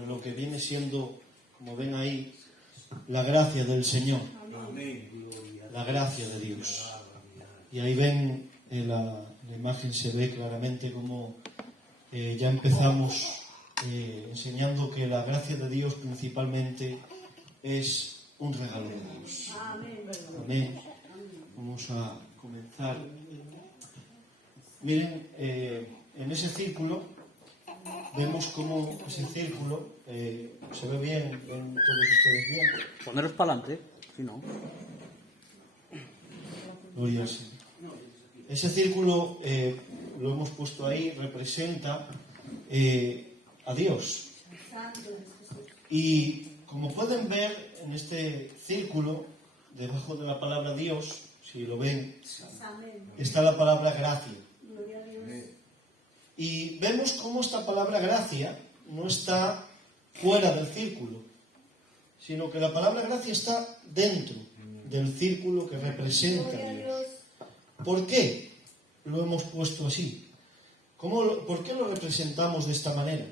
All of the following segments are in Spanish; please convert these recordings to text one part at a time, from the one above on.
de lo que viene siendo, como ven ahí, la gracia del Señor. La gracia de Dios. Y ahí ven, la imagen se ve claramente como ya empezamos enseñando que la gracia de Dios principalmente es un regalo de Dios. Amén. Vamos a comenzar. Miren, en ese círculo vemos cómo ese círculo se ve bien, ven todos ustedes bien. Poneros para adelante, si no. Gloria al Señor. Ese círculo, lo hemos puesto ahí, representa a Dios. Y como pueden ver en este círculo, debajo de la palabra Dios, si lo ven, está la palabra gracia. Y vemos cómo esta palabra gracia no está fuera del círculo, sino que la palabra gracia está dentro del círculo que representa a Dios. ¿Por qué lo hemos puesto así? ¿Por qué lo representamos de esta manera?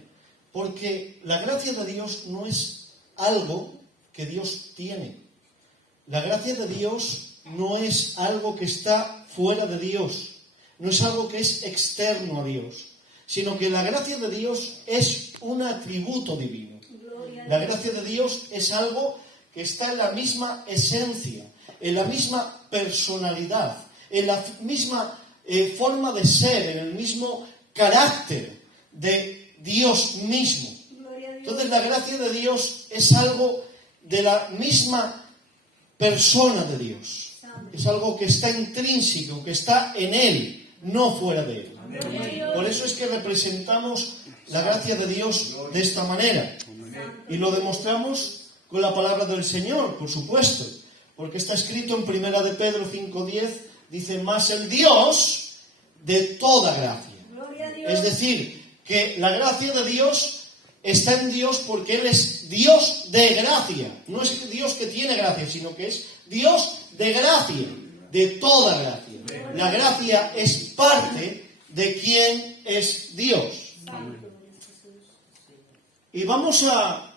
Porque la gracia de Dios no es algo que Dios tiene. La gracia de Dios no es algo que está fuera de Dios, no es algo que es externo a Dios, sino que la gracia de Dios es un atributo divino. La gracia de Dios es algo que está en la misma esencia, en la misma personalidad, en la misma forma de ser, en el mismo carácter de Dios mismo. Entonces la gracia de Dios es algo de la misma persona de Dios. Es algo que está intrínseco, que está en Él, no fuera de Él. Por eso es que representamos la gracia de Dios de esta manera. Y lo demostramos con la palabra del Señor, por supuesto. Porque está escrito en 1 de Pedro 5:10, dice, más el Dios de toda gracia. Es decir, que la gracia de Dios está en Dios porque Él es Dios de gracia. No es Dios que tiene gracia, sino que es Dios de gracia, de toda gracia. La gracia es parte de quién es Dios. Y vamos a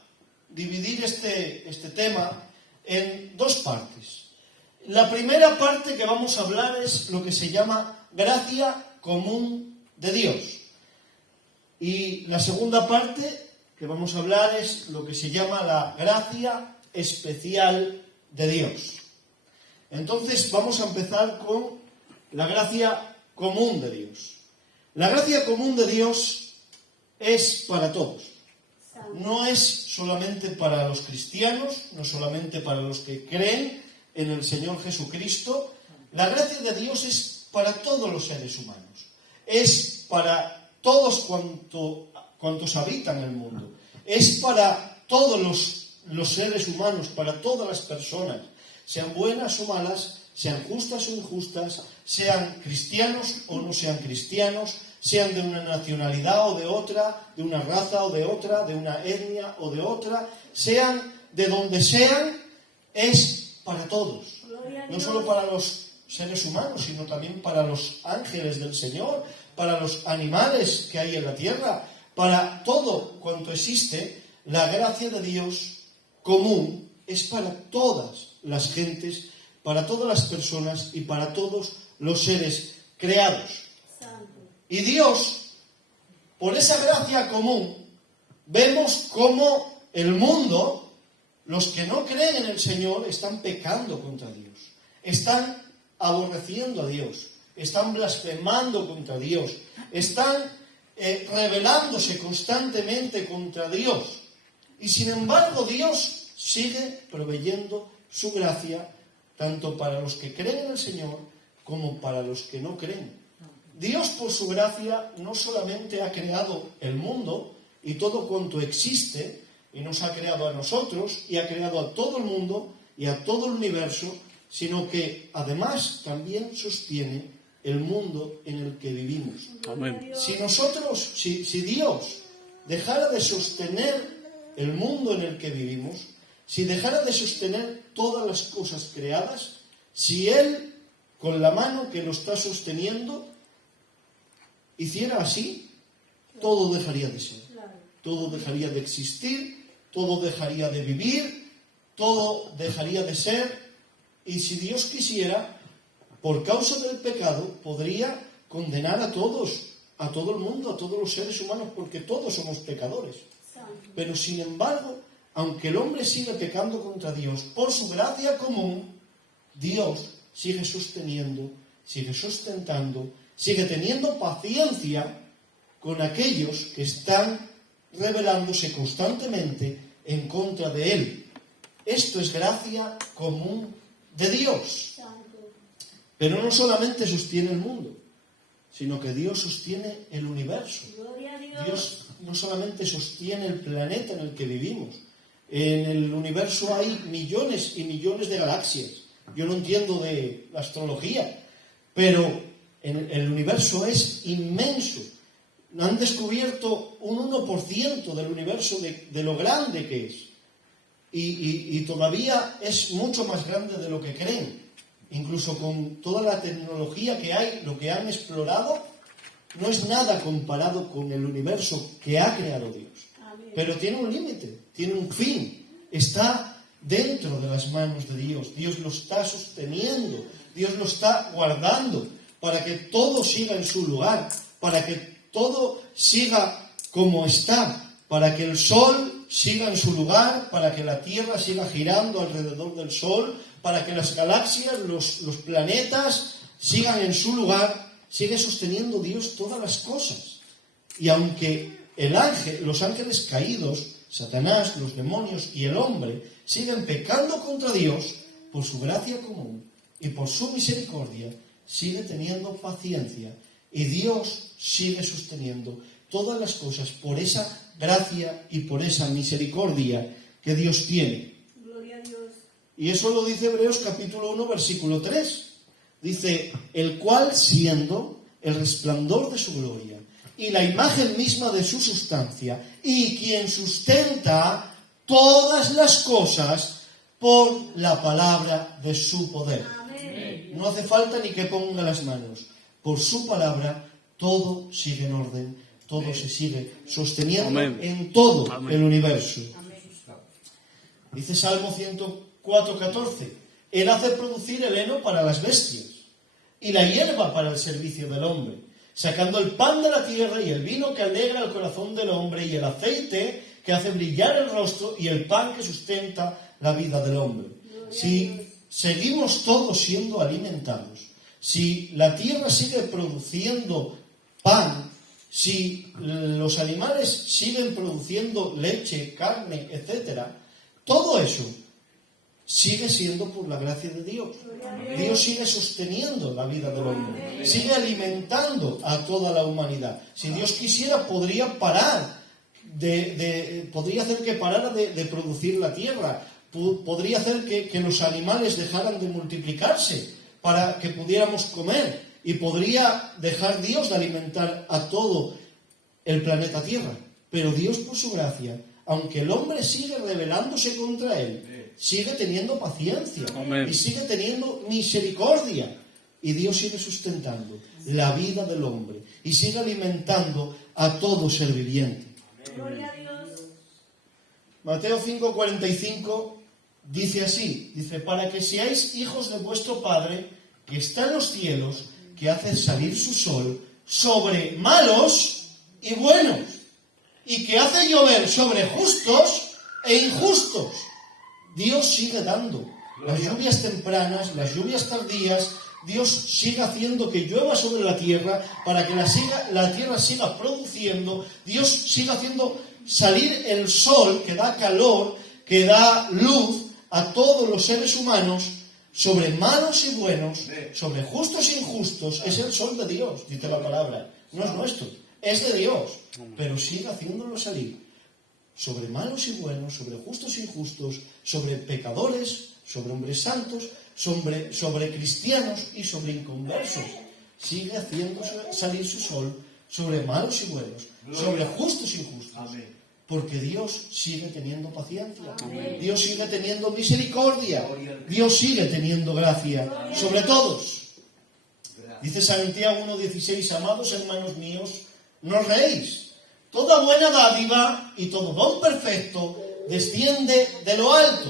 dividir este tema en dos partes. La primera parte que vamos a hablar es lo que se llama gracia común de Dios. Y la segunda parte que vamos a hablar es lo que se llama la gracia especial de Dios. Entonces vamos a empezar con la gracia común de Dios. La gracia común de Dios es para todos. No es solamente para los cristianos, no solamente para los que creen en el Señor Jesucristo. La gracia de Dios es para todos los seres humanos. Es para todos cuantos habitan el mundo. Es para todos los seres humanos, para todas las personas, sean buenas o malas, sean justas o injustas, sean cristianos o no sean cristianos, sean de una nacionalidad o de otra, de una raza o de otra, de una etnia o de otra, sean de donde sean, es para todos. No solo para los seres humanos, sino también para los ángeles del Señor, para los animales que hay en la tierra, para todo cuanto existe. La gracia de Dios común es para todas las gentes, para todas las personas y para todos los seres creados. Y Dios, por esa gracia común, vemos cómo el mundo, los que no creen en el Señor, están pecando contra Dios, están aborreciendo a Dios, están blasfemando contra Dios, están rebelándose constantemente contra Dios. Y sin embargo Dios sigue proveyendo su gracia tanto para los que creen en el Señor como para los que no creen. Dios, por su gracia, no solamente ha creado el mundo y todo cuanto existe, y nos ha creado a nosotros, y ha creado a todo el mundo y a todo el universo, sino que además también sostiene el mundo en el que vivimos. Amén. Si Dios dejara de sostener el mundo en el que vivimos, si dejara de sostener todas las cosas creadas, si Él, con la mano que lo está sosteniendo, hiciera así, todo dejaría de ser. todo dejaría de existir, todo dejaría de vivir, todo dejaría de ser, y si Dios quisiera, por causa del pecado, podría condenar a todos, a todo el mundo, a todos los seres humanos, porque todos somos pecadores. Pero sin embargo, aunque el hombre sigue pecando contra Dios, por su gracia común, Dios sigue sosteniendo, sigue sustentando, sigue teniendo paciencia con aquellos que están rebelándose constantemente en contra de Él. Esto es gracia común de Dios. Pero no solamente sostiene el mundo, sino que Dios sostiene el universo. Dios no solamente sostiene el planeta en el que vivimos. En el universo hay millones y millones de galaxias. Yo no entiendo de la astrología, pero el universo es inmenso. Han descubierto un 1% del universo de lo grande que es. Y todavía es mucho más grande de lo que creen. Incluso con toda la tecnología que hay, lo que han explorado, no es nada comparado con el universo que ha creado Dios. Pero tiene un límite, tiene un fin. Está dentro de las manos de Dios. Dios lo está sosteniendo, Dios lo está guardando para que todo siga en su lugar, para que todo siga como está, para que el sol siga en su lugar, para que la Tierra siga girando alrededor del sol, para que las galaxias, los planetas sigan en su lugar. Sigue sosteniendo Dios todas las cosas. Y aunque los ángeles caídos, Satanás, los demonios y el hombre siguen pecando contra Dios, por su gracia común y por su misericordia, sigue teniendo paciencia. Y Dios sigue sosteniendo todas las cosas por esa gracia y por esa misericordia que Dios tiene. Gloria a Dios. Y eso lo dice Hebreos capítulo 1, versículo 3. Dice, el cual siendo el resplandor de su gloria y la imagen misma de su sustancia, y quien sustenta todas las cosas por la palabra de su poder. Amén. No hace falta ni que ponga las manos. Por su palabra todo sigue en orden, todo se sigue sosteniendo en todo el universo. Dice Salmo 104:14, Él hace producir el heno para las bestias y la hierba para el servicio del hombre, sacando el pan de la tierra y el vino que alegra el corazón del hombre y el aceite que hace brillar el rostro y el pan que sustenta la vida del hombre. Si seguimos todos siendo alimentados, si la tierra sigue produciendo pan, si los animales siguen produciendo leche, carne, etc., todo eso sigue siendo por la gracia de Dios. Dios sigue sosteniendo la vida del hombre, sigue alimentando a toda la humanidad. Si Dios quisiera, podría parar, podría hacer que parara de producir la tierra, podría hacer que los animales dejaran de multiplicarse para que pudiéramos comer, y podría dejar Dios de alimentar a todo el planeta Tierra. Pero Dios, por su gracia, aunque el hombre sigue rebelándose contra Él, sigue teniendo paciencia. Amén. Y sigue teniendo misericordia. Y Dios sigue sustentando la vida del hombre y sigue alimentando a todo ser viviente. Gloria a Dios. Mateo 5:45 dice así, dice, para que seáis hijos de vuestro Padre que está en los cielos, que hace salir su sol sobre malos y buenos, y que hace llover sobre justos e injustos. Dios sigue dando las lluvias tempranas, las lluvias tardías. Dios sigue haciendo que llueva sobre la tierra para que la tierra siga produciendo. Dios sigue haciendo salir el sol que da calor, que da luz a todos los seres humanos, sobre malos y buenos, sobre justos e injustos. Es el sol de Dios, dice la palabra. No es nuestro, es de Dios. Pero sigue haciéndolo salir sobre malos y buenos, sobre justos e injustos, sobre pecadores, sobre hombres santos, sobre cristianos y sobre inconversos. Sigue haciendo salir su sol sobre malos y buenos, sobre justos e injustos. Porque Dios sigue teniendo paciencia. Dios sigue teniendo misericordia. Dios sigue teniendo gracia sobre todos. Dice Santiago 1:16, amados hermanos míos, no reéis, toda buena dádiva y todo don perfecto desciende de lo alto,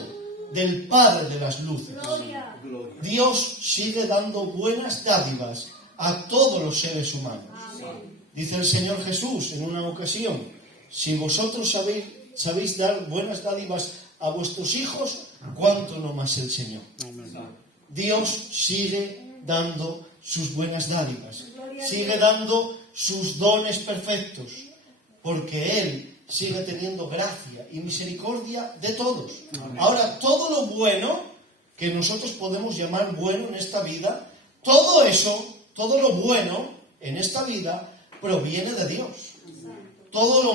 del Padre de las luces. Gloria. Dios sigue dando buenas dádivas a todos los seres humanos. Amén. Dice el Señor Jesús en una ocasión, si vosotros sabéis dar buenas dádivas a vuestros hijos, ¿cuánto no más el Señor? Dios sigue dando sus buenas dádivas, sigue dando sus dones perfectos, porque Él sigue teniendo gracia y misericordia de todos. Ahora, todo lo bueno que nosotros podemos llamar bueno en esta vida, todo eso, todo lo bueno en esta vida proviene de Dios. Todo lo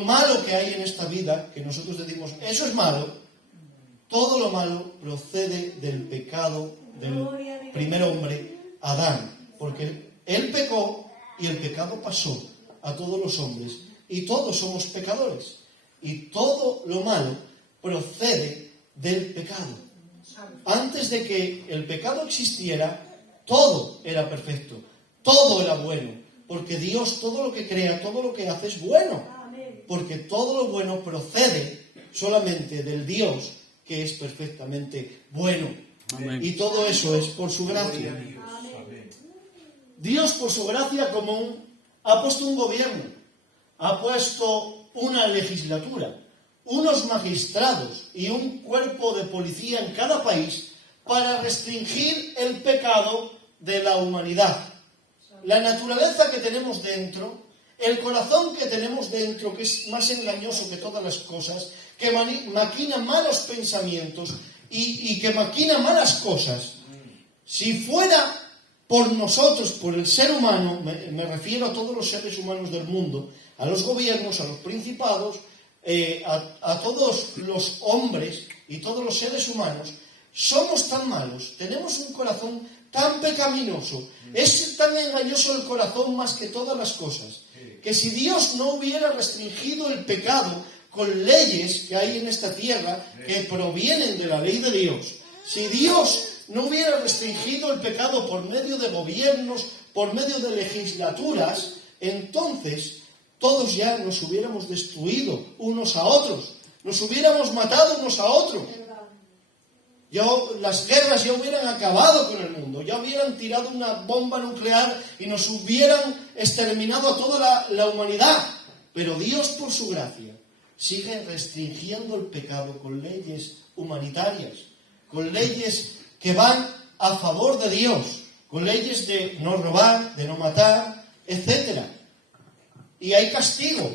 malo que hay en esta vida, que nosotros decimos, eso es malo, todo lo malo procede del pecado del primer hombre, Adán. Porque él pecó y el pecado pasó a todos los hombres y todos somos pecadores. Y todo lo malo procede del pecado. Antes de que el pecado existiera, todo era perfecto, todo era bueno, porque Dios todo lo que crea, todo lo que hace es bueno, porque todo lo bueno procede solamente del Dios que es perfectamente bueno. Amén. Y todo eso es por su gracia. Dios, por su gracia común, ha puesto un gobierno, ha puesto una legislatura, unos magistrados y un cuerpo de policía en cada país para restringir el pecado de la humanidad. La naturaleza que tenemos dentro, el corazón que tenemos dentro, que es más engañoso que todas las cosas, que maquina malos pensamientos y que maquina malas cosas. Si fuera por nosotros, por el ser humano, me refiero a todos los seres humanos del mundo, a los gobiernos, a los principados, a todos los hombres y todos los seres humanos, somos tan malos, tenemos un corazón tan pecaminoso, es tan engañoso el corazón más que todas las cosas, que si Dios no hubiera restringido el pecado con leyes que hay en esta tierra que provienen de la ley de Dios, si Dios no hubiera restringido el pecado por medio de gobiernos, por medio de legislaturas, entonces todos ya nos hubiéramos destruido unos a otros, nos hubiéramos matado unos a otros. Las guerras ya hubieran acabado con el mundo, ya hubieran tirado una bomba nuclear y nos hubieran exterminado a toda la humanidad. Pero Dios, por su gracia, sigue restringiendo el pecado con leyes humanitarias, con leyes que van a favor de Dios, con leyes de no robar, de no matar, etc. Y hay castigo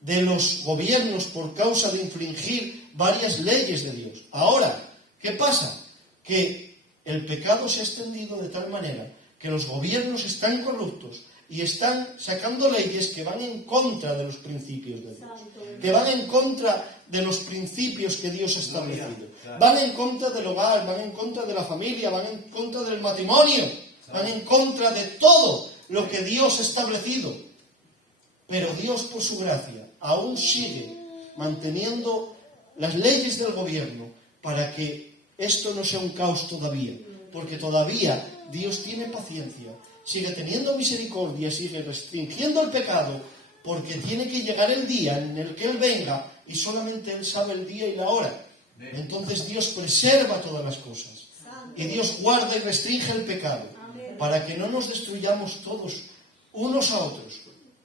de los gobiernos por causa de infringir varias leyes de Dios. Ahora, ¿qué pasa? Que el pecado se ha extendido de tal manera que los gobiernos están corruptos y están sacando leyes que van en contra de los principios de Dios, que van en contra de los principios que Dios ha establecido, van en contra del hogar, van en contra de la familia, van en contra del matrimonio, van en contra de todo lo que Dios ha establecido. Pero Dios, por su gracia, aún sigue manteniendo las leyes del gobierno para que esto no sea un caos todavía, porque todavía Dios tiene paciencia, sigue teniendo misericordia, sigue restringiendo el pecado, porque tiene que llegar el día en el que Él venga y solamente Él sabe el día y la hora. Entonces Dios preserva todas las cosas y Dios guarda y restringe el pecado para que no nos destruyamos todos unos a otros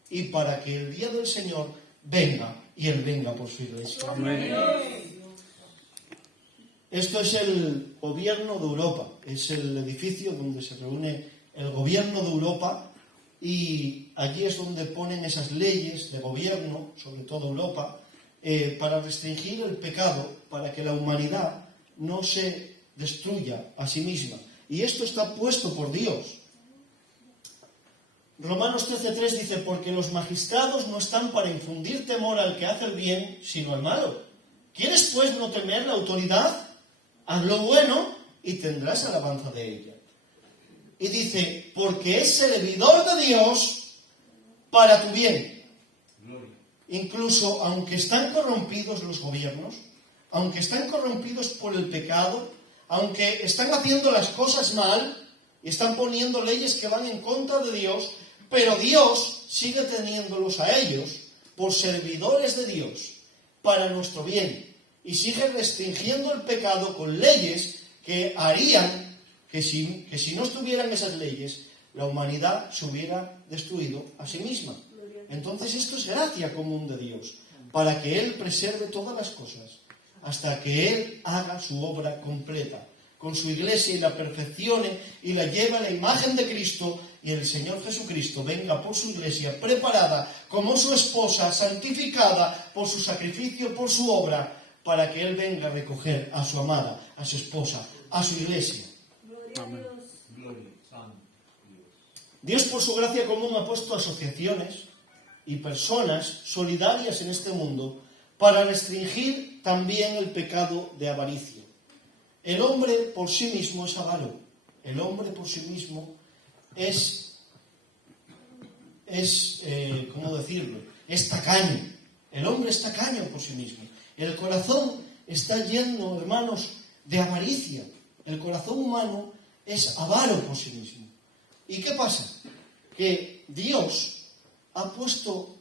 y para que el día del Señor venga y Él venga por su iglesia. Amén. Esto es el gobierno de Europa, es el edificio donde se reúne el gobierno de Europa y allí es donde ponen esas leyes de gobierno, sobre todo Europa, para restringir el pecado, para que la humanidad no se destruya a sí misma. Y esto está puesto por Dios. Romanos 13:3 dice, porque los magistrados no están para infundir temor al que hace el bien, sino al malo. ¿Quieres pues no temer la autoridad? Haz lo bueno y tendrás alabanza de ella. Y dice, porque es servidor de Dios para tu bien. Incluso aunque están corrompidos los gobiernos, aunque están corrompidos por el pecado, aunque están haciendo las cosas mal y están poniendo leyes que van en contra de Dios, Pero Dios sigue teniéndolos a ellos por servidores de Dios, para nuestro bien, y sigue restringiendo el pecado con leyes que harían que si no estuvieran esas leyes, la humanidad se hubiera destruido a sí misma. Entonces esto es gracia común de Dios, para que Él preserve todas las cosas, hasta que Él haga su obra completa, con su iglesia y la perfeccione y la lleve a la imagen de Cristo, y el Señor Jesucristo venga por su iglesia preparada como su esposa, santificada por su sacrificio, por su obra, para que Él venga a recoger a su amada, a su esposa, a su iglesia. Gloria a Dios. Dios por su gracia común ha puesto asociaciones y personas solidarias en este mundo para restringir también el pecado de avaricia. El hombre por sí mismo es avaro. El hombre por sí mismo es ¿cómo decirlo? Es tacaño. El hombre es tacaño por sí mismo. El corazón está lleno, hermanos, de avaricia. El corazón humano es avaro por sí mismo. ¿Y qué pasa? Que Dios ha puesto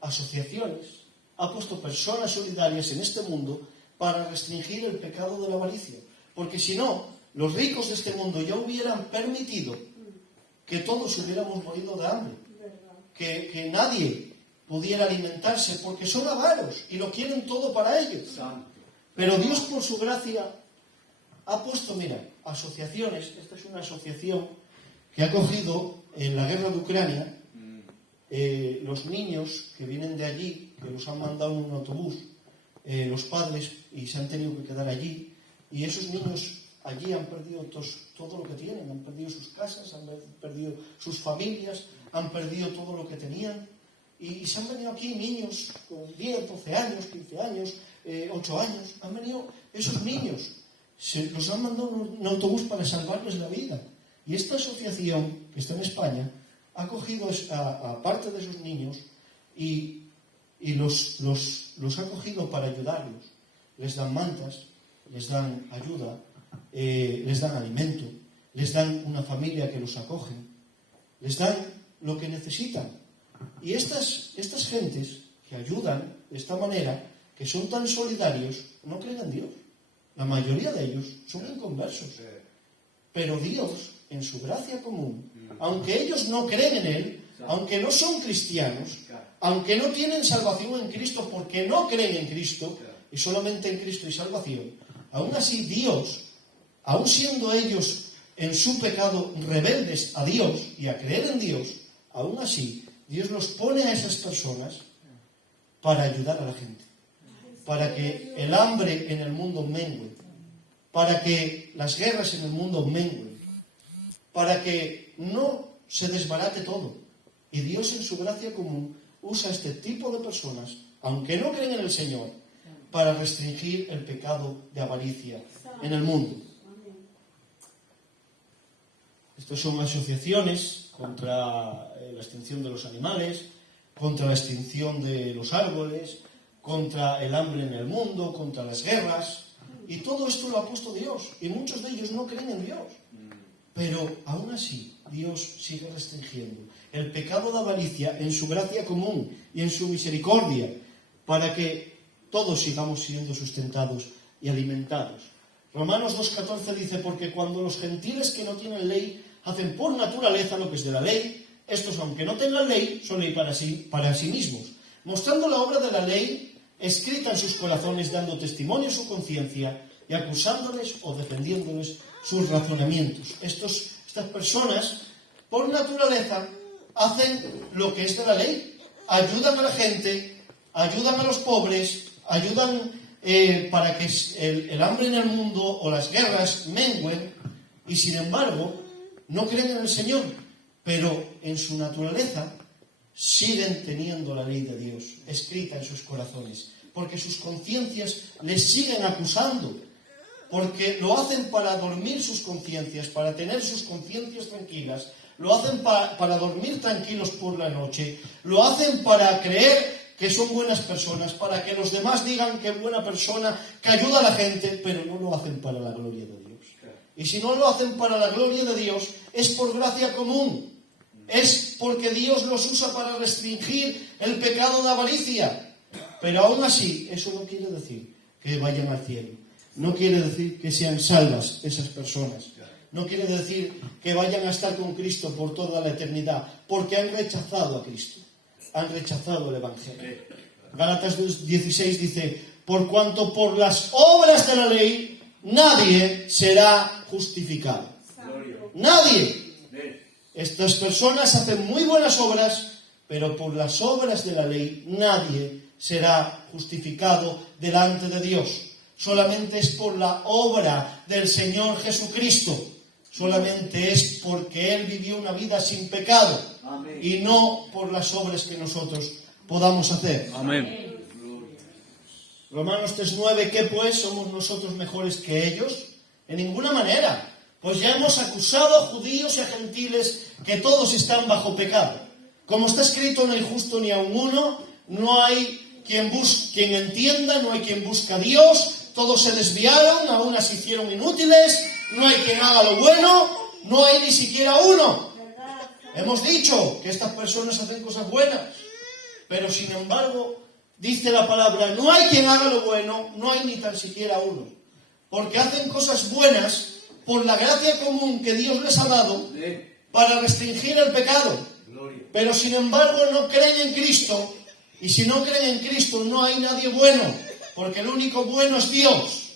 asociaciones, ha puesto personas solidarias en este mundo para restringir el pecado de la avaricia. Porque si no, los ricos de este mundo ya hubieran permitido que todos hubiéramos morido de hambre. Que nadie pudiera alimentarse porque son avaros y lo quieren todo para ellos. Pero Dios por su gracia ha puesto, mira, asociaciones. Esta es una asociación que ha cogido en la guerra de Ucrania los niños que vienen de allí, que los han mandado en un autobús, los padres, y se han tenido que quedar allí, y esos niños allí han perdido todo lo que tienen, han perdido sus casas, han perdido sus familias, han perdido todo lo que tenían, y se han venido aquí niños con 10, 12 años, 15 años, 8 años, han venido esos niños, los han mandado en un autobús para salvarles la vida. Y esta asociación, que está en España, ha cogido a parte de esos niños y los ha cogido para ayudarlos. Les dan mantas, les dan ayuda, les dan alimento, les dan una familia que los acoge, les dan lo que necesitan. Y estas gentes que ayudan de esta manera, que son tan solidarios, no creen en Dios. La mayoría de ellos son inconversos. Pero Dios, en su gracia común, aunque ellos no creen en Él, aunque no son cristianos, aunque no tienen salvación en Cristo porque no creen en Cristo, y solamente en Cristo y salvación, aún así Dios, aún siendo ellos en su pecado rebeldes a Dios y a creer en Dios, aún así Dios los pone a esas personas para ayudar a la gente, para que el hambre en el mundo mengue, para que las guerras en el mundo menguen, para que no se desbarate todo. Y Dios en su gracia común usa este tipo de personas, aunque no creen en el Señor, para restringir el pecado de avaricia en el mundo. Estas son asociaciones contra la extinción de los animales, contra la extinción de los árboles, contra el hambre en el mundo, contra las guerras. Y todo esto lo ha puesto Dios. Y muchos de ellos no creen en Dios. Pero aún así, Dios sigue restringiendo el pecado de avaricia en su gracia común y en su misericordia, para que todos sigamos siendo sustentados y alimentados. Romanos 2:14 dice: porque cuando los gentiles que no tienen ley hacen por naturaleza lo que es de la ley, estos, aunque no tengan ley, son ley para sí mismos, mostrando la obra de la ley escrita en sus corazones, dando testimonio a su conciencia y acusándoles o defendiéndoles sus razonamientos. Estas personas, por naturaleza, hacen lo que es de la ley. Ayudan a la gente, ayudan a los pobres, ayudan para que el hambre en el mundo o las guerras mengüen, y sin embargo no creen en el Señor, pero en su naturaleza siguen teniendo la ley de Dios escrita en sus corazones, porque sus conciencias les siguen acusando, porque lo hacen para dormir sus conciencias, para tener sus conciencias tranquilas, lo hacen para dormir tranquilos por la noche, lo hacen para creer que son buenas personas, para que los demás digan que es buena persona, que ayuda a la gente, pero no lo hacen para la gloria de Dios. Y si no lo hacen para la gloria de Dios, es por gracia común. es porque Dios los usa para restringir el pecado de avaricia. Pero aún así, eso no quiere decir que vayan al cielo. No quiere decir que sean salvas esas personas. No quiere decir que vayan a estar con Cristo por toda la eternidad, porque han rechazado a Cristo. Han rechazado el Evangelio. Gálatas 2:16 dice: por cuanto por las obras de la ley nadie será justificado. Nadie. Estas personas hacen muy buenas obras, pero por las obras de la ley nadie será justificado delante de Dios. Solamente es por la obra del Señor Jesucristo. Solamente es porque Él vivió una vida sin pecado. Amén. Y no por las obras que nosotros podamos hacer. Amén. Romanos 3:9, ¿qué pues? ¿Somos nosotros mejores que ellos? En ninguna manera. Pues ya hemos acusado a judíos y a gentiles que todos están bajo pecado. Como está escrito, no hay justo ni aun uno, no hay quien entienda, no hay quien busque a Dios, todos se desviaron, a unas se hicieron inútiles, no hay quien haga lo bueno, no hay ni siquiera uno. Hemos dicho que estas personas hacen cosas buenas, pero sin embargo, dice la palabra, no hay quien haga lo bueno, no hay ni tan siquiera uno. Porque hacen cosas buenas por la gracia común que Dios les ha dado para restringir el pecado. Pero sin embargo no creen en Cristo, y si no creen en Cristo no hay nadie bueno, porque el único bueno es Dios.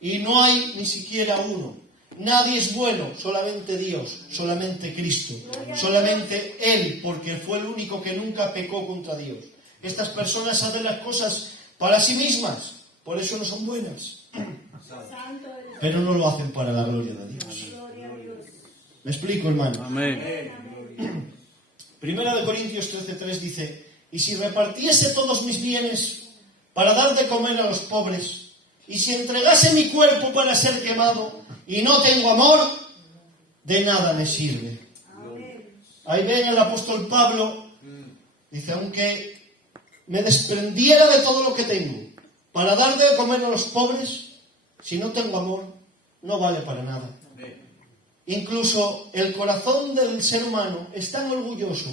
Y no hay ni siquiera uno. Nadie es bueno, solamente Dios, solamente Cristo, solamente Él, porque fue el único que nunca pecó contra Dios. Estas personas hacen las cosas para sí mismas, por eso no son buenas. Pero no lo hacen para la gloria de Dios. ¿Me explico, hermano? Amén. Primera de Corintios 13:3 dice: y si repartiese todos mis bienes para dar de comer a los pobres, y si entregase mi cuerpo para ser quemado, y no tengo amor, de nada me sirve. Ahí ven el apóstol Pablo, dice: aunque me desprendiera de todo lo que tengo para dar de comer a los pobres, si no tengo amor, no vale para nada. Incluso el corazón del ser humano es tan orgulloso,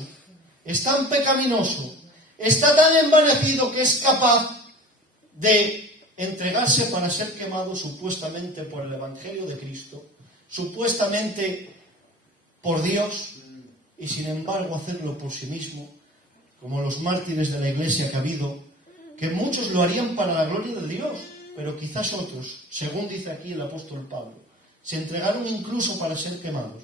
es tan pecaminoso, está tan envanecido que es capaz de entregarse para ser quemado supuestamente por el Evangelio de Cristo, supuestamente por Dios, y sin embargo hacerlo por sí mismo, como los mártires de la Iglesia que ha habido, que muchos lo harían para la gloria de Dios, pero quizás otros, según dice aquí el apóstol Pablo, se entregaron incluso para ser quemados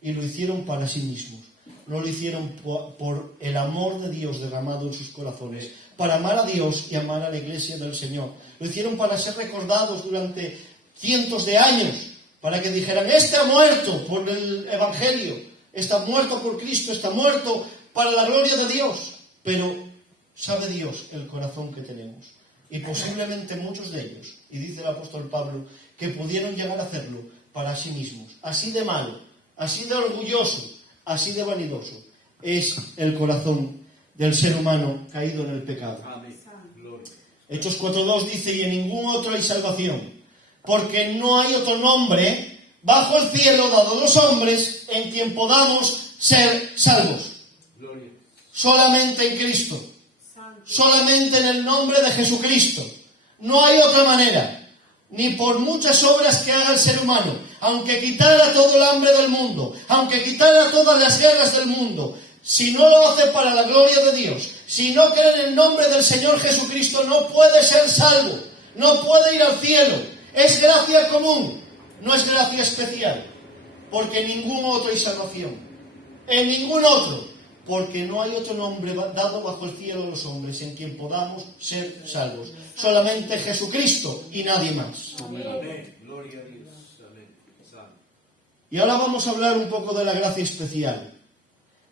y lo hicieron para sí mismos. No lo hicieron por el amor de Dios derramado en sus corazones, para amar a Dios y amar a la Iglesia del Señor. Lo hicieron para ser recordados durante cientos de años, para que dijeran: este ha muerto por el Evangelio, está muerto por Cristo, está muerto para la gloria de Dios. Pero sabe Dios el corazón que tenemos. Y posiblemente muchos de ellos, y dice el apóstol Pablo, que pudieron llegar a hacerlo para sí mismos. Así de malo, así de orgulloso, así de vanidoso es el corazón del ser humano caído en el pecado. Amén. Hechos 4:2 dice: y en ningún otro hay salvación, porque no hay otro nombre bajo el cielo dado a los hombres en quien podamos ser salvos. Solamente en Cristo, solamente en el nombre de Jesucristo. No hay otra manera, ni por muchas obras que haga el ser humano, aunque quitara todo el hambre del mundo, aunque quitara todas las guerras del mundo, si no lo hace para la gloria de Dios, si no cree en el nombre del Señor Jesucristo, no puede ser salvo, no puede ir al cielo. Es gracia común, no es gracia especial, porque en ningún otro hay salvación, en ningún otro, porque no hay otro nombre dado bajo el cielo de los hombres en quien podamos ser salvos. Solamente Jesucristo y nadie más. Amén. Gloria a Dios. Amén. Y ahora vamos a hablar un poco de la gracia especial.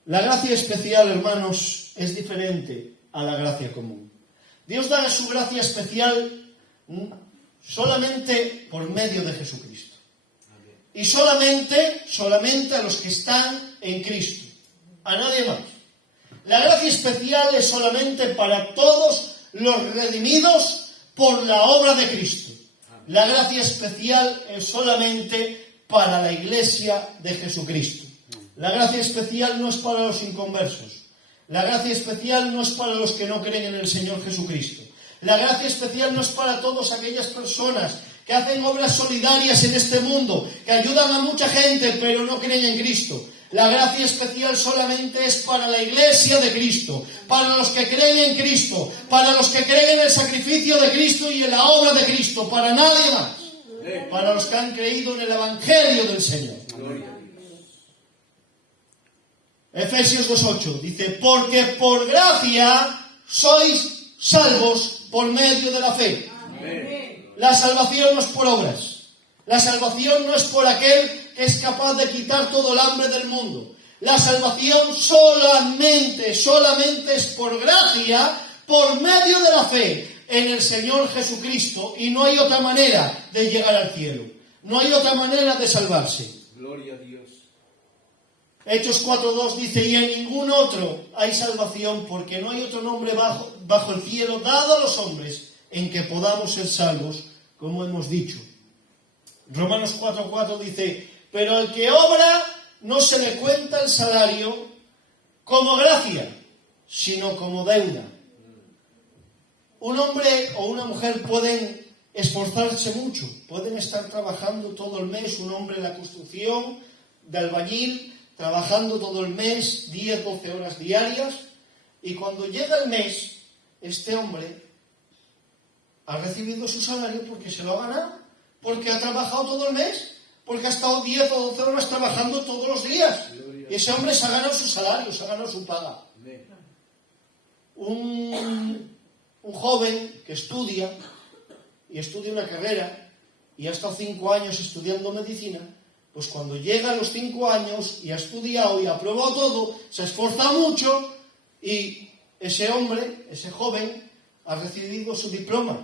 La gracia especial, hermanos, es diferente a la gracia común. Dios da su gracia especial solamente por medio de Jesucristo. Y solamente a los que están en Cristo. A nadie más. La gracia especial es solamente para todos los redimidos por la obra de Cristo. La gracia especial es solamente para la Iglesia de Jesucristo. La gracia especial no es para los inconversos. La gracia especial no es para los que no creen en el Señor Jesucristo. La gracia especial no es para todas aquellas personas que hacen obras solidarias en este mundo, que ayudan a mucha gente, pero no creen en Cristo. La gracia especial solamente es para la Iglesia de Cristo, para los que creen en Cristo, para los que creen en el sacrificio de Cristo y en la obra de Cristo, para nadie más. Para los que han creído en el Evangelio del Señor. Efesios 2:8 dice, porque por gracia sois salvos por medio de la fe. La salvación no es por obras. La salvación no es por aquel que es capaz de quitar todo el hambre del mundo. La salvación solamente es por gracia, por medio de la fe en el Señor Jesucristo, y no hay otra manera de llegar al cielo. No hay otra manera de salvarse. Gloria a Dios. Hechos 4:2 dice, y en ningún otro hay salvación, porque no hay otro nombre bajo el cielo dado a los hombres en que podamos ser salvos, como hemos dicho. Romanos 4:4 dice, pero al que obra no se le cuenta el salario como gracia, sino como deuda. Un hombre o una mujer pueden esforzarse mucho, pueden estar trabajando todo el mes, un hombre en la construcción, de albañil, trabajando todo el mes, 10, 12 horas diarias, y cuando llega el mes, este hombre ha recibido su salario porque se lo ha ganado, porque ha trabajado todo el mes, porque ha estado 10 o 12 horas trabajando todos los días. Y ese hombre se ha ganado su salario, se ha ganado su paga. Un joven que estudia una carrera y ha estado 5 años estudiando medicina, pues cuando llega a los 5 años y ha estudiado y ha probado todo, se esfuerza mucho y ese hombre, ese joven, ha recibido su diploma,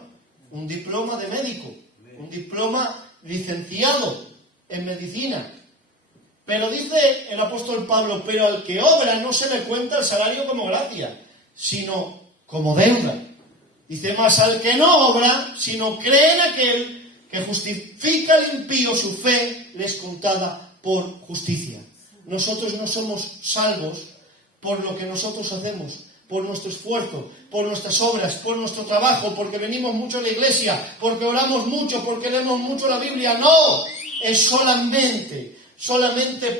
un diploma de médico, un diploma licenciado en medicina. Pero dice el apóstol Pablo, pero al que obra no se le cuenta el salario como gracia, sino como deuda. Dice, más al que no obra, sino cree en aquel que justifica al impío, su fe le es contada por justicia. Nosotros no somos salvos por lo que nosotros hacemos, por nuestro esfuerzo, por nuestras obras, por nuestro trabajo, porque venimos mucho a la iglesia, porque oramos mucho, porque leemos mucho la Biblia. No, es solamente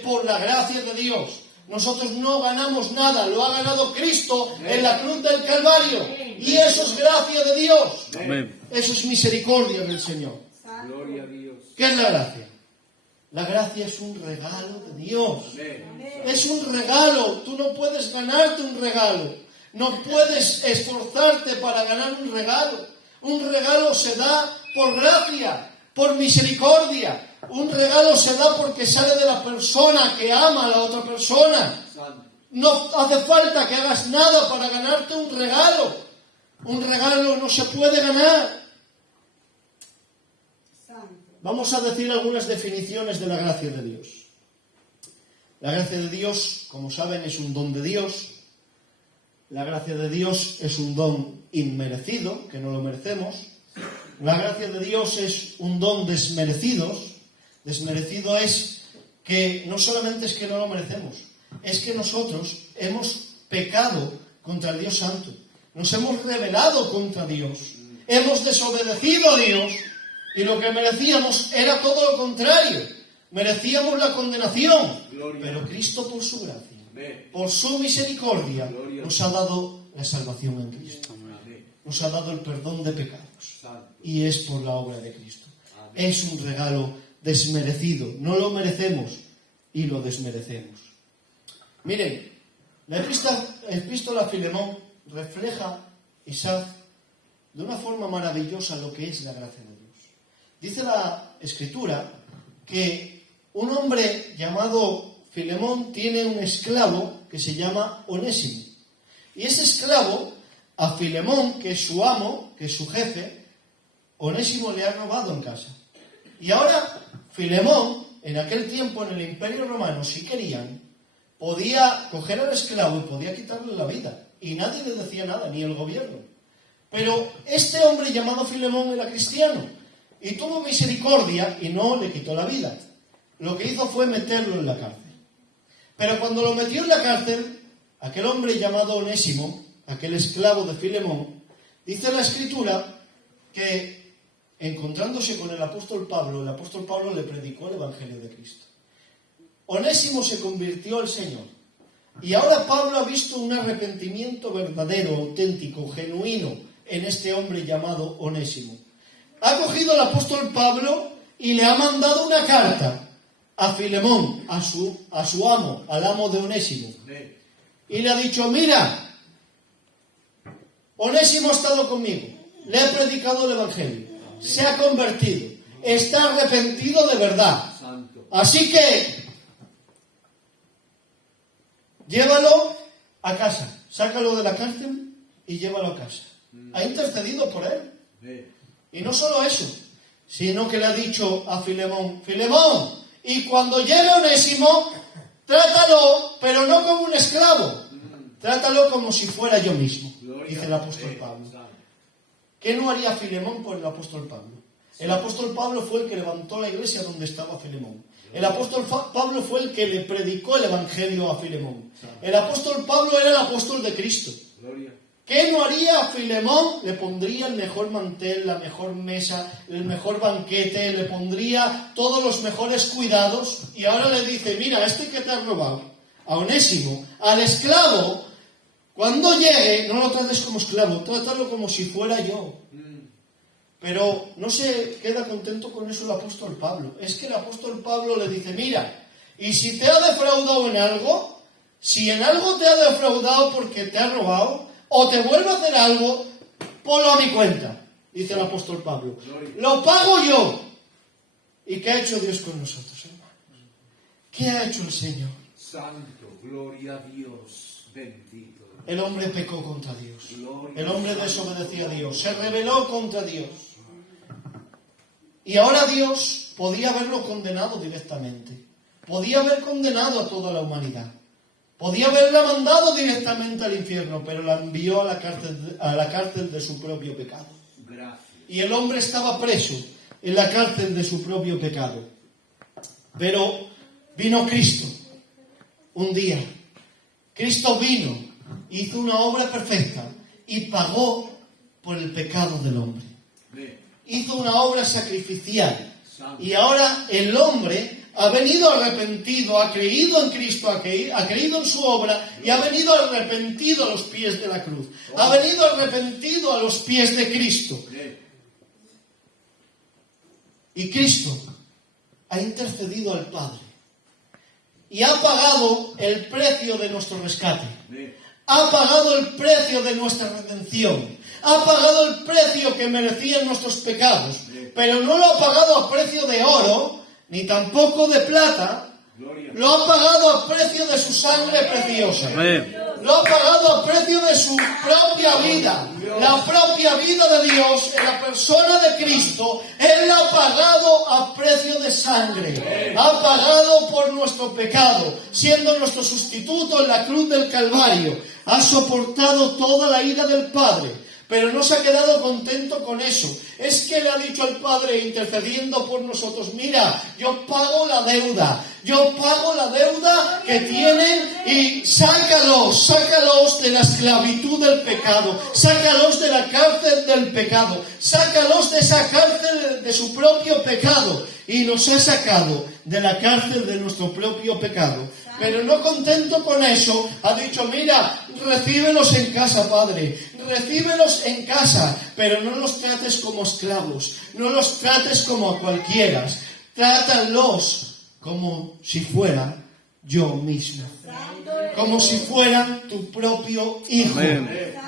por la gracia de Dios. Nosotros no ganamos nada, lo ha ganado Cristo en la cruz del Calvario. Y eso es gracia de Dios. Amén. Eso es misericordia del Señor. Gloria a Dios. ¿Qué es la gracia? La gracia es un regalo de Dios. Es un regalo. Tú no puedes ganarte un regalo. No puedes esforzarte para ganar un regalo. Un regalo se da por gracia, por misericordia. Un regalo se da porque sale de la persona que ama a la otra persona. No hace falta que hagas nada para ganarte un regalo. Un regalo no se puede ganar. Vamos a decir algunas definiciones de la gracia de Dios. La gracia de Dios, como saben, es un don de Dios. La gracia de Dios es un don inmerecido, que no lo merecemos. La gracia de Dios es un don desmerecido. Desmerecido es que no solamente es que no lo merecemos, es que nosotros hemos pecado contra el Dios Santo. Nos hemos rebelado contra Dios. Hemos desobedecido a Dios. Y lo que merecíamos era todo lo contrario. Merecíamos la condenación. Pero Cristo, por su gracia, por su misericordia, nos ha dado la salvación en Cristo. Nos ha dado el perdón de pecados. Y es por la obra de Cristo. Es un regalo desmerecido. No lo merecemos y lo desmerecemos. Miren, la epístola a Filemón refleja, Isaac, de una forma maravillosa lo que es la gracia de Dios. Dice la Escritura que un hombre llamado Filemón tiene un esclavo que se llama Onésimo. Y ese esclavo, a Filemón, que es su amo, que es su jefe, Onésimo le ha robado en casa. Y ahora Filemón, en aquel tiempo en el Imperio Romano, si querían, podía coger al esclavo y podía quitarle la vida. Y nadie le decía nada, ni el gobierno. Pero este hombre llamado Filemón era cristiano y tuvo misericordia y no le quitó la vida. Lo que hizo fue meterlo en la cárcel. Pero cuando lo metió en la cárcel, aquel hombre llamado Onésimo, aquel esclavo de Filemón, dice la Escritura que encontrándose con el apóstol Pablo le predicó el Evangelio de Cristo. Onésimo se convirtió al Señor. Y ahora Pablo ha visto un arrepentimiento verdadero, auténtico, genuino en este hombre llamado Onésimo. Ha cogido al apóstol Pablo y le ha mandado una carta a Filemón, a su amo, al amo de Onésimo. Y le ha dicho, mira, Onésimo ha estado conmigo, le he predicado el Evangelio, se ha convertido, está arrepentido de verdad. Así que llévalo a casa, sácalo de la cárcel y llévalo a casa. Ha intercedido por él. Y no solo eso, sino que le ha dicho a Filemón, Filemón, y cuando llegue Onésimo, trátalo, pero no como un esclavo, trátalo como si fuera yo mismo, dice el apóstol Pablo. ¿Qué no haría Filemón por el apóstol Pablo? El apóstol Pablo fue el que levantó la iglesia donde estaba Filemón. El apóstol Pablo fue el que le predicó el Evangelio a Filemón. El apóstol Pablo era el apóstol de Cristo. ¿Qué no haría Filemón? Le pondría el mejor mantel, la mejor mesa, el mejor banquete, le pondría todos los mejores cuidados y ahora le dice, mira, este que te has robado, a Onésimo, al esclavo, cuando llegue, no lo trates como esclavo, trátalo como si fuera yo. Pero no se queda contento con eso el apóstol Pablo. Es que el apóstol Pablo le dice, mira, y si te ha defraudado en algo, si en algo te ha defraudado porque te ha robado, o te vuelve a hacer algo, ponlo a mi cuenta, dice el apóstol Pablo. Lo pago yo. ¿Y qué ha hecho Dios con nosotros, hermanos? ¿Qué ha hecho el Señor? Santo, gloria a Dios, bendito. El hombre pecó contra Dios. El hombre desobedeció a Dios. Se rebeló contra Dios. Y ahora Dios podía haberlo condenado directamente. Podía haber condenado a toda la humanidad. Podía haberla mandado directamente al infierno, pero la envió a la cárcel de su propio pecado. Gracias. Y el hombre estaba preso en la cárcel de su propio pecado. Pero vino Cristo un día. Cristo vino, hizo una obra perfecta y pagó por el pecado del hombre. Hizo una obra sacrificial. Y ahora el hombre ha venido arrepentido, ha creído en Cristo, ha creído en su obra y ha venido arrepentido a los pies de la cruz. Ha venido arrepentido a los pies de Cristo. Y Cristo ha intercedido al Padre y ha pagado el precio de nuestro rescate. Ha pagado el precio de nuestra redención. Ha pagado el precio que merecían nuestros pecados. Pero no lo ha pagado a precio de oro, ni tampoco de plata. Lo ha pagado a precio de su sangre preciosa. Lo ha pagado a precio de su propia vida. La propia vida de Dios en la persona de Cristo. Él la ha pagado a precio de sangre. Ha pagado por nuestro pecado, siendo nuestro sustituto en la cruz del Calvario. Ha soportado toda la ira del Padre. Pero no se ha quedado contento con eso. Es que le ha dicho al Padre, intercediendo por nosotros, mira, yo pago la deuda que tienen y sácalos de la esclavitud del pecado, sácalos de la cárcel del pecado, sácalos de esa cárcel de su propio pecado. Y nos ha sacado de la cárcel de nuestro propio pecado. Pero no contento con eso, ha dicho, mira, recíbelos en casa, Padre, recíbelos en casa, pero no los trates como esclavos, no los trates como a cualquiera, trátalos como si fueran yo mismo, como si fueran tu propio hijo,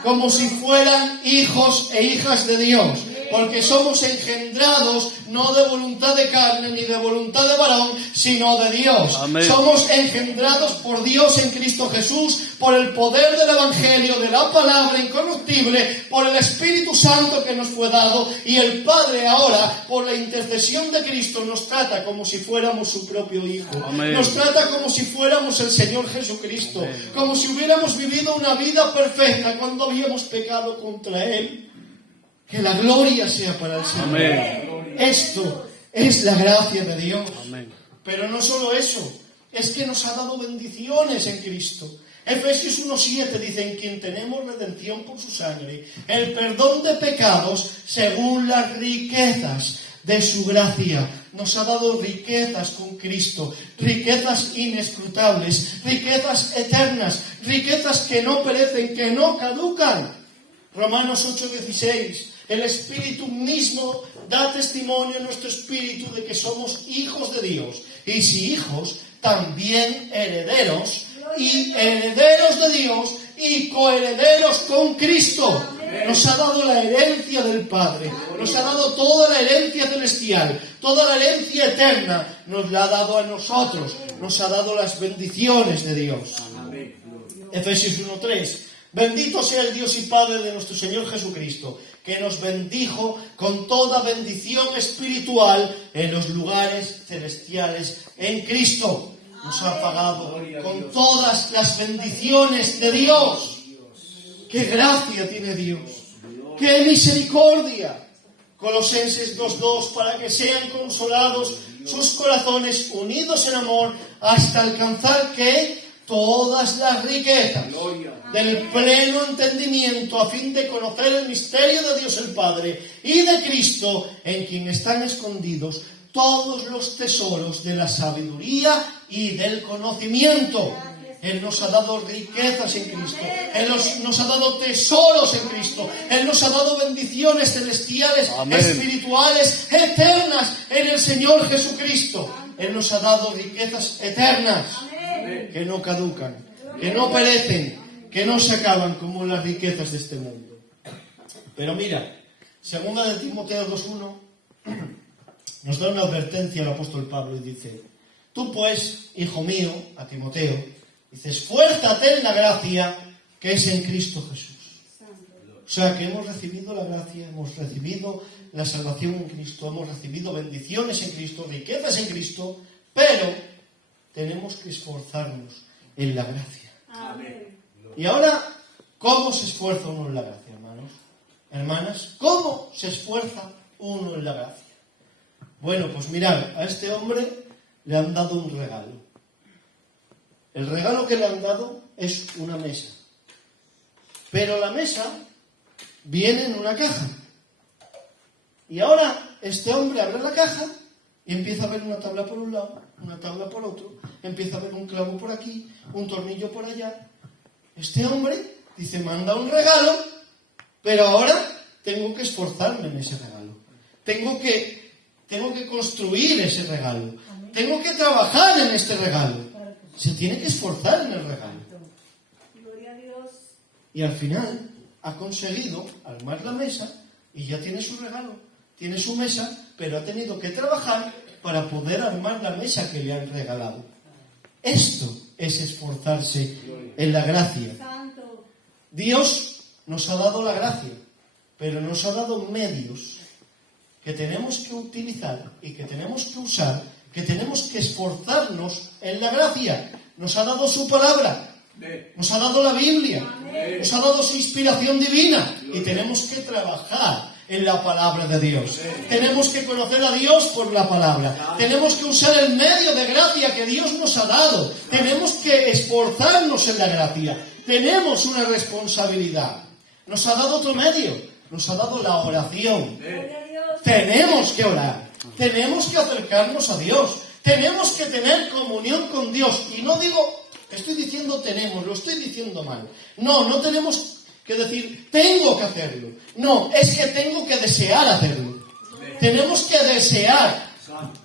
como si fueran hijos e hijas de Dios. Porque somos engendrados no de voluntad de carne ni de voluntad de varón, sino de Dios. Amén. Somos engendrados por Dios en Cristo Jesús, por el poder del Evangelio, de la palabra incorruptible, por el Espíritu Santo que nos fue dado, y el Padre ahora, por la intercesión de Cristo, nos trata como si fuéramos su propio Hijo. Amén. Nos trata como si fuéramos el Señor Jesucristo. Amén. Como si hubiéramos vivido una vida perfecta cuando habíamos pecado contra Él. Que la gloria sea para el Señor. Amén. Esto es la gracia de Dios. Amén. Pero no solo eso, es que nos ha dado bendiciones en Cristo. Efesios 1:7 dice: en quien tenemos redención por su sangre, el perdón de pecados según las riquezas de su gracia. Nos ha dado riquezas con Cristo, riquezas inescrutables, riquezas eternas, riquezas que no perecen, que no caducan. Romanos 8:16. El Espíritu mismo da testimonio en nuestro espíritu de que somos hijos de Dios. Y si hijos, también herederos, y herederos de Dios, y coherederos con Cristo. Nos ha dado la herencia del Padre, nos ha dado toda la herencia celestial, toda la herencia eterna, nos la ha dado a nosotros, nos ha dado las bendiciones de Dios. Efesios 1:3. Bendito sea el Dios y Padre de nuestro Señor Jesucristo, que nos bendijo con toda bendición espiritual en los lugares celestiales en Cristo. Nos ha pagado con todas las bendiciones de Dios. ¡Qué gracia tiene Dios! ¡Qué misericordia! Colosenses 2:2, para que sean consolados sus corazones unidos en amor hasta alcanzar que todas las riquezas del pleno entendimiento, a fin de conocer el misterio de Dios el Padre y de Cristo, en quien están escondidos todos los tesoros de la sabiduría y del conocimiento. Él nos ha dado riquezas en Cristo, Él nos ha dado tesoros en Cristo, Él nos ha dado bendiciones celestiales, Amén, espirituales, eternas en el Señor Jesucristo. Él nos ha dado riquezas eternas que no caducan, que no perecen, que no se acaban como las riquezas de este mundo. Pero mira, segunda de Timoteo 2:1 nos da una advertencia el apóstol Pablo y dice: tú pues, hijo mío, a Timoteo, dice, esfuérzate en la gracia que es en Cristo Jesús. O sea que hemos recibido la gracia, hemos recibido la salvación en Cristo, hemos recibido bendiciones en Cristo, riquezas en Cristo, pero tenemos que esforzarnos en la gracia. Amén. Y ahora, ¿cómo se esfuerza uno en la gracia, hermanos? Hermanas, ¿cómo se esfuerza uno en la gracia? Bueno, pues mirad, a este hombre le han dado un regalo. El regalo que le han dado es una mesa. Pero la mesa viene en una caja. Y ahora este hombre abre la caja y empieza a ver una tabla por un lado, una tabla por otro, empieza a ver un clavo por aquí, un tornillo por allá. Este hombre dice, me han dado un regalo, pero ahora tengo que esforzarme en ese regalo. Tengo que construir ese regalo. Tengo que trabajar en este regalo. Se tiene que esforzar en el regalo. Gloria a Dios. Y al final ha conseguido armar la mesa y ya tiene su regalo. Tiene su mesa, pero ha tenido que trabajar para poder armar la mesa que le han regalado. Esto es esforzarse en la gracia. Santo. Dios nos ha dado la gracia, pero nos ha dado medios que tenemos que utilizar y que tenemos que usar, que tenemos que esforzarnos en la gracia. Nos ha dado su palabra, nos ha dado la Biblia, nos ha dado su inspiración divina y tenemos que trabajar en la palabra de Dios. Tenemos que conocer a Dios por la palabra. Tenemos que usar el medio de gracia que Dios nos ha dado. Tenemos que esforzarnos en la gracia. Tenemos una responsabilidad. Nos ha dado otro medio. Nos ha dado la oración. Gloria a Dios. Tenemos que orar. Tenemos que acercarnos a Dios. Tenemos que tener comunión con Dios. Y no digo, estoy diciendo tenemos, lo estoy diciendo mal. No tenemos que decir, tengo que hacerlo. No, es que tengo que desear hacerlo. Tenemos que desear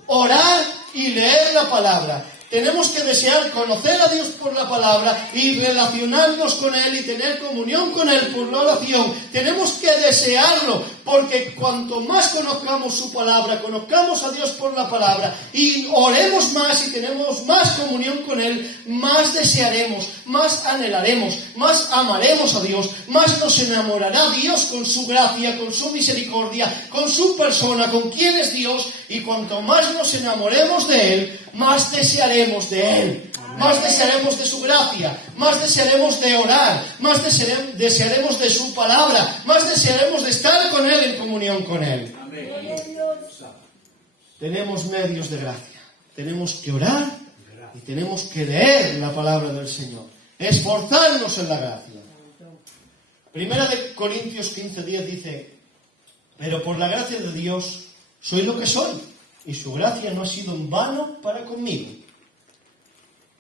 orar y leer la palabra. Tenemos que desear conocer a Dios por la palabra y relacionarnos con Él y tener comunión con Él por la oración. Tenemos que desearlo, porque cuanto más conozcamos su palabra, conozcamos a Dios por la palabra y oremos más y tenemos más comunión con Él, más desearemos, más anhelaremos, más amaremos a Dios, más nos enamorará Dios con su gracia, con su misericordia, con su persona, con quién es Dios, y cuanto más nos enamoremos de Él, más desearemos de Él, más desearemos de su gracia, más desearemos de orar, más desearemos de su palabra, más desearemos de estar con Él en comunión con Él. Gloria a Dios. Tenemos medios de gracia, tenemos que orar Y tenemos que leer la palabra del Señor, esforzarnos en la gracia. Primera de Corintios 15:10 dice: pero por la gracia de Dios soy lo que soy, y su gracia no ha sido en vano para conmigo.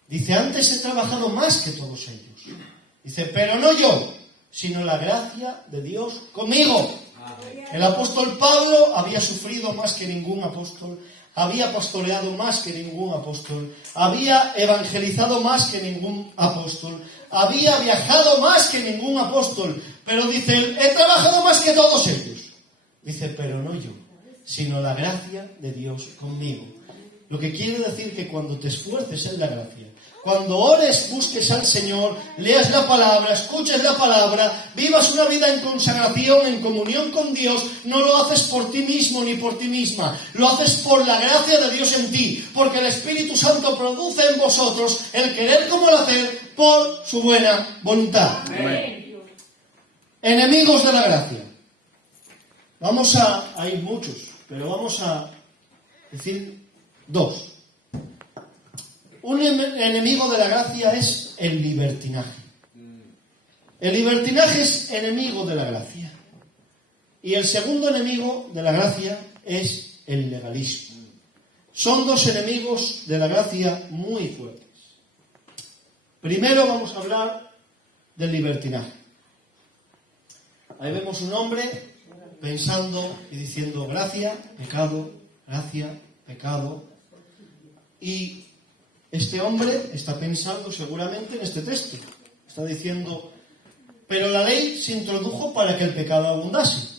Dice: antes he trabajado más que todos ellos. Dice: pero no yo, sino la gracia de Dios conmigo. El apóstol Pablo había sufrido más que ningún apóstol, había pastoreado más que ningún apóstol, había evangelizado más que ningún apóstol, había viajado más que ningún apóstol, pero dice: he trabajado más que todos ellos. Dice: pero no yo, sino la gracia de Dios conmigo. Lo que quiere decir que cuando te esfuerces en la gracia, cuando ores, busques al Señor, leas la palabra, escuches la palabra, vivas una vida en consagración, en comunión con Dios, no lo haces por ti mismo ni por ti misma, lo haces por la gracia de Dios en ti, porque el Espíritu Santo produce en vosotros el querer como el hacer por su buena voluntad. Amén. Enemigos de la gracia. Hay muchos, pero vamos a decir dos. Un enemigo de la gracia es el libertinaje. El libertinaje es enemigo de la gracia. Y el segundo enemigo de la gracia es el legalismo. Son dos enemigos de la gracia muy fuertes. Primero vamos a hablar del libertinaje. Ahí vemos un hombre pensando y diciendo: gracia, pecado, gracia, pecado. Y este hombre está pensando seguramente en este texto. Está diciendo: pero la ley se introdujo para que el pecado abundase.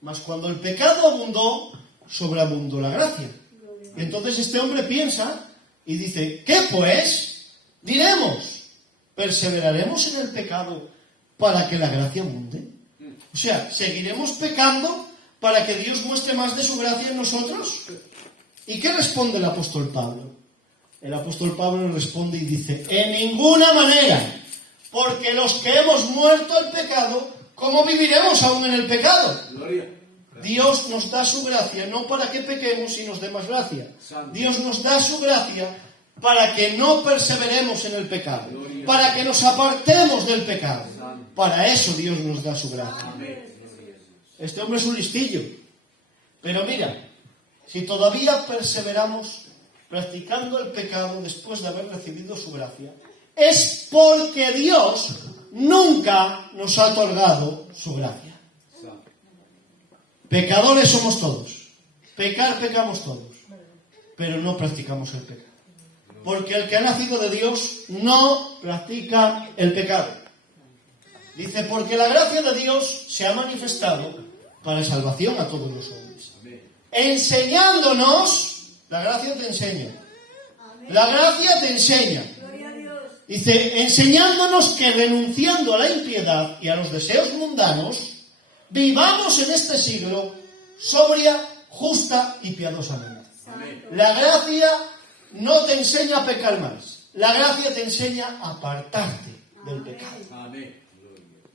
Mas cuando el pecado abundó, sobreabundó la gracia. Y entonces este hombre piensa y dice: ¿qué pues? Diremos: ¿perseveraremos en el pecado para que la gracia abunde? O sea, ¿seguiremos pecando para que Dios muestre más de su gracia en nosotros? ¿Y qué responde el apóstol Pablo? El apóstol Pablo responde y dice: en ninguna manera, porque los que hemos muerto al pecado, ¿cómo viviremos aún en el pecado? Gloria. Dios nos da su gracia no para que pequemos y nos dé más gracia. Dios nos da su gracia para que no perseveremos en el pecado, para que nos apartemos del pecado. Para eso Dios nos da su gracia. Este hombre es un listillo. Pero mira, si todavía perseveramos practicando el pecado después de haber recibido su gracia, es porque Dios nunca nos ha otorgado su gracia. Pecadores somos todos. Pecamos todos. Pero no practicamos el pecado. Porque el que ha nacido de Dios no practica el pecado. Dice: porque la gracia de Dios se ha manifestado para salvación a todos los hombres. Enseñándonos, la gracia te enseña. La gracia te enseña. Gloria a Dios. Dice: enseñándonos que renunciando a la impiedad y a los deseos mundanos, vivamos en este siglo sobria, justa y piadosamente. La gracia no te enseña a pecar más. La gracia te enseña a apartarte del pecado.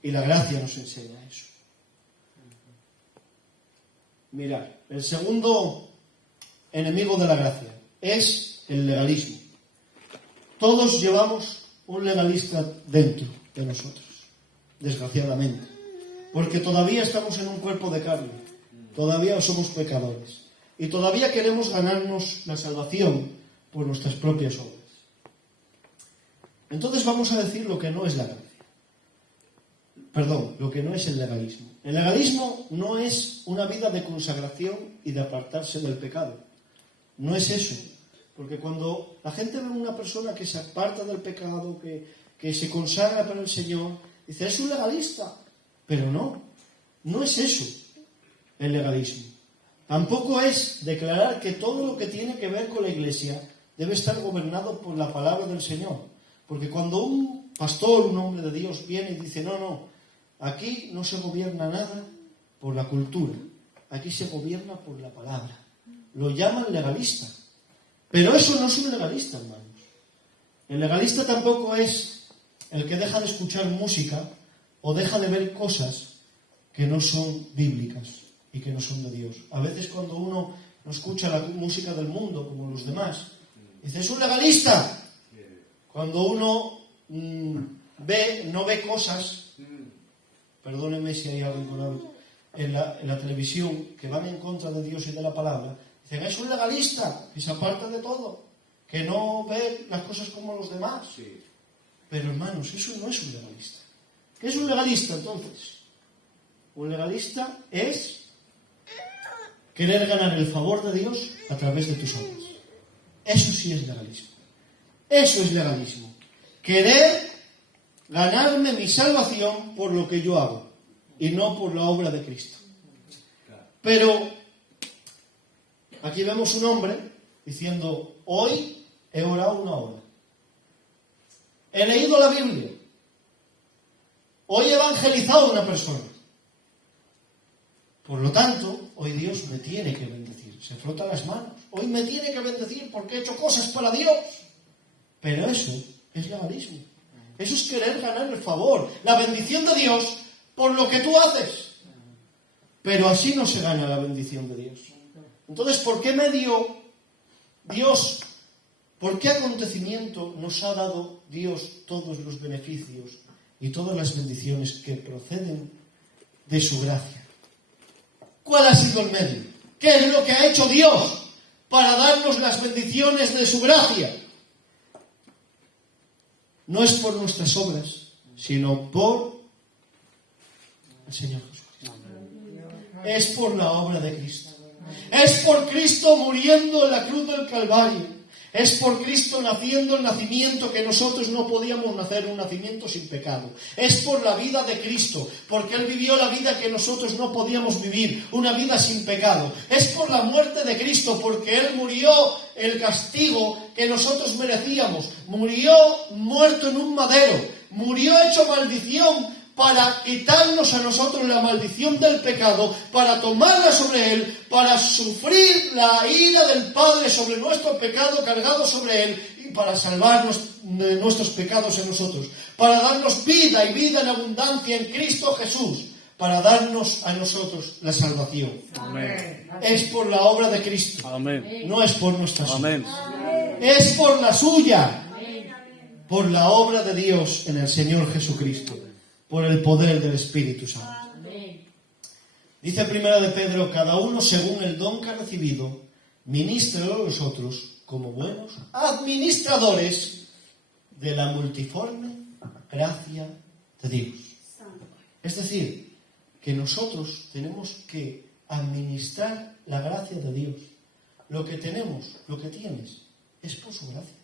Y la gracia nos enseña eso. Mirad, el segundo enemigo de la gracia es el legalismo. Todos llevamos un legalista dentro de nosotros, desgraciadamente, porque todavía estamos en un cuerpo de carne, todavía somos pecadores y todavía queremos ganarnos la salvación por nuestras propias obras. Entonces vamos a decir lo que no es la gracia. Lo que no es el legalismo. El legalismo no es una vida de consagración y de apartarse del pecado. No es eso. Porque cuando la gente ve a una persona que se aparta del pecado, que se consagra para el Señor, dice: es un legalista. Pero no es eso el legalismo. Tampoco es declarar que todo lo que tiene que ver con la Iglesia debe estar gobernado por la palabra del Señor. Porque cuando un pastor, un hombre de Dios, viene y dice: no, aquí no se gobierna nada por la cultura, aquí se gobierna por la palabra. Lo llaman legalista. Pero eso no es un legalista, hermanos. El legalista tampoco es el que deja de escuchar música o deja de ver cosas que no son bíblicas y que no son de Dios. A veces cuando uno no escucha la música del mundo como los demás, dice: es un legalista. Cuando uno no ve cosas, perdónenme si hay algo con algo, en la televisión que van en contra de Dios y de la palabra, dicen, es un legalista, que se aparta de todo, que no ve las cosas como los demás. Sí. Pero hermanos, eso no es un legalista. ¿Qué es un legalista entonces? Un legalista es querer ganar el favor de Dios a través de tus obras. Eso sí es legalismo. Eso es legalismo. Querer ganarme mi salvación por lo que yo hago y no por la obra de Cristo. Pero aquí vemos un hombre diciendo, hoy he orado 1 hora. He leído la Biblia. Hoy he evangelizado a una persona. Por lo tanto, hoy Dios me tiene que bendecir. Se frota las manos. Hoy me tiene que bendecir porque he hecho cosas para Dios. Pero eso es legalismo. Eso es querer ganar el favor, la bendición de Dios por lo que tú haces. Pero así no se gana la bendición de Dios. Entonces, ¿por qué medio Dios, por qué acontecimiento nos ha dado Dios todos los beneficios y todas las bendiciones que proceden de su gracia? ¿Cuál ha sido el medio? ¿Qué es lo que ha hecho Dios para darnos las bendiciones de su gracia? No es por nuestras obras, sino por el Señor Jesucristo. Es por la obra de Cristo. Es por Cristo muriendo en la cruz del Calvario. Es por Cristo naciendo el nacimiento que nosotros no podíamos nacer, un nacimiento sin pecado. Es por la vida de Cristo, porque Él vivió la vida que nosotros no podíamos vivir, una vida sin pecado. Es por la muerte de Cristo, porque Él murió el castigo que nosotros merecíamos. Murió muerto en un madero. Murió hecho maldición para quitarnos a nosotros la maldición del pecado, para tomarla sobre Él, para sufrir la ira del Padre sobre nuestro pecado cargado sobre Él y para salvarnos de nuestros pecados en nosotros, para darnos vida y vida en abundancia en Cristo Jesús, para darnos a nosotros la salvación. Amén. Es por la obra de Cristo, Amén. no es por nuestras Amén. obras. Es por la suya, por la obra de Dios en el Señor Jesucristo, por el poder del Espíritu Santo. Dice primera de Pedro, cada uno según el don que ha recibido, ministrelo a los otros como buenos administradores de la multiforme gracia de Dios. Es decir, que nosotros tenemos que administrar la gracia de Dios. Lo que tenemos, lo que tienes, es por su gracia.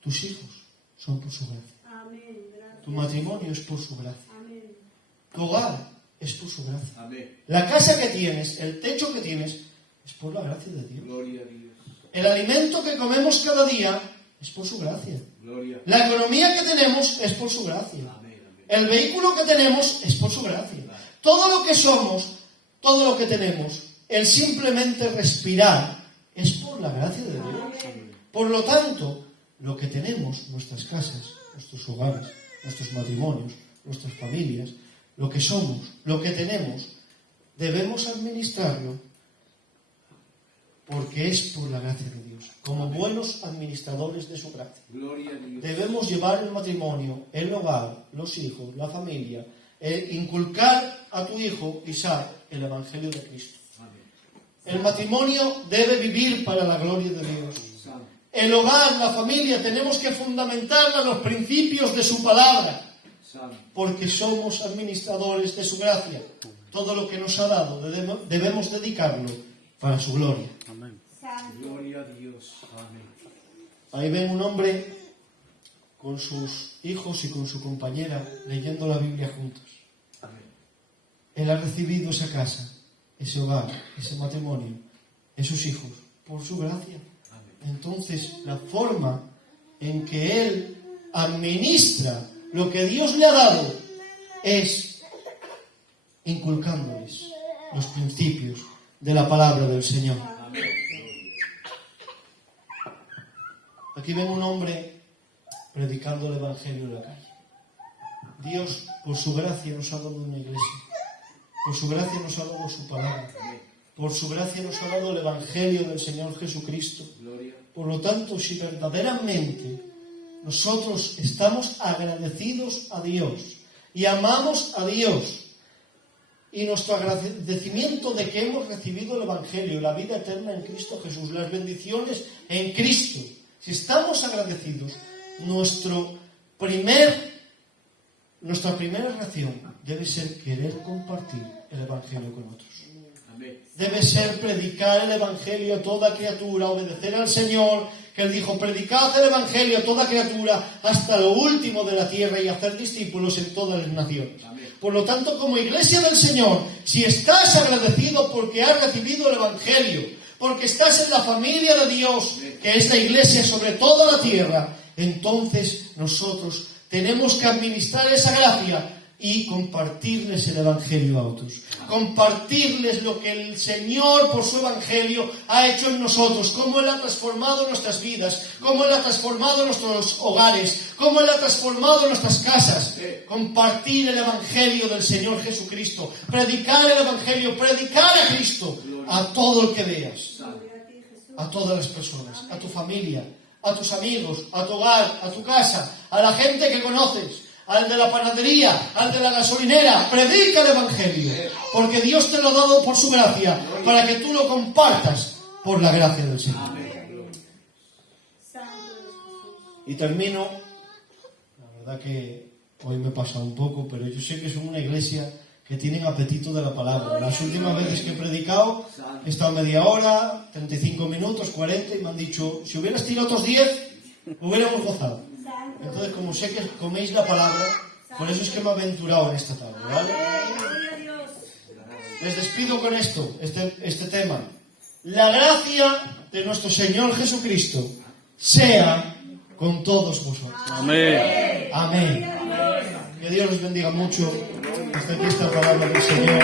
Tus hijos son por su gracia. Amén. Gracias. Tu matrimonio es por su gracia. Amén. Tu hogar es por su gracia. Amén. La casa que tienes, el techo que tienes, es por la gracia de Dios. Gloria a Dios. El alimento que comemos cada día es por su gracia. Gloria. La economía que tenemos es por su gracia. Amén. Amén. El vehículo que tenemos es por su gracia. Todo lo que somos, todo lo que tenemos, el simplemente respirar, es por la gracia de Dios. Por lo tanto, lo que tenemos, nuestras casas, nuestros hogares, nuestros matrimonios, nuestras familias, lo que somos, lo que tenemos, debemos administrarlo porque es por la gracia de Dios, como buenos administradores de su gracia. Gloria a Dios. Debemos llevar el matrimonio, el hogar, los hijos, la familia, inculcar a tu hijo, Isaac, el Evangelio de Cristo. Amén. El matrimonio debe vivir para la gloria de Dios. Santo. El hogar, la familia, tenemos que fundamentarla en los principios de su palabra, Santo. porque somos administradores de su gracia. Todo lo que nos ha dado debemos dedicarlo para su gloria. Amén. Gloria a Dios. Amén. Ahí ven un hombre con sus hijos y con su compañera leyendo la Biblia juntos. Amén. Él ha recibido esa casa, ese hogar, ese matrimonio, esos hijos, por su gracia. Amén. Entonces, la forma en que él administra lo que Dios le ha dado es inculcándoles los principios de la palabra del Señor. Amén. Aquí ven un hombre predicando el Evangelio en la calle. Dios, por su gracia, nos ha dado una iglesia. Por su gracia nos ha dado su palabra. Por su gracia nos ha dado el Evangelio del Señor Jesucristo. Gloria. Por lo tanto, si verdaderamente nosotros estamos agradecidos a Dios y amamos a Dios. Y nuestro agradecimiento de que hemos recibido el Evangelio, la vida eterna en Cristo Jesús, las bendiciones en Cristo. Si estamos agradecidos, nuestra primera reacción debe ser querer compartir el Evangelio con otros. Debe ser predicar el Evangelio a toda criatura, obedecer al Señor, que Él dijo, predicad el Evangelio a toda criatura hasta lo último de la tierra y hacer discípulos en todas las naciones. Por lo tanto, como iglesia del Señor, si estás agradecido porque has recibido el Evangelio, porque estás en la familia de Dios, que es la iglesia sobre toda la tierra, entonces nosotros tenemos que administrar esa gracia y compartirles el Evangelio a otros. Compartirles lo que el Señor por su Evangelio ha hecho en nosotros, cómo Él ha transformado nuestras vidas, cómo Él ha transformado nuestros hogares, cómo Él ha transformado nuestras casas. Compartir el Evangelio del Señor Jesucristo, predicar el Evangelio, predicar a Cristo a todo el que veas, a todas las personas, a tu familia, a tus amigos, a tu hogar, a tu casa, a la gente que conoces, al de la panadería, al de la gasolinera. Predica el Evangelio, porque Dios te lo ha dado por su gracia, para que tú lo compartas por la gracia del Señor. Y termino, la verdad que hoy me he pasado un poco, pero yo sé que son una iglesia que tienen apetito de la palabra. Las últimas veces que he predicado, he estado media hora, 35 minutos, 40, y me han dicho, si hubieras tirado otros 10, hubiéramos gozado. Entonces, como sé que coméis la palabra, por eso es que me he aventurado en esta tarde, ¿vale? Les despido con esto, este tema. La gracia de nuestro Señor Jesucristo sea con todos vosotros. Amén. Amén. Que Dios les bendiga mucho. Hasta aquí esta palabra del Señor.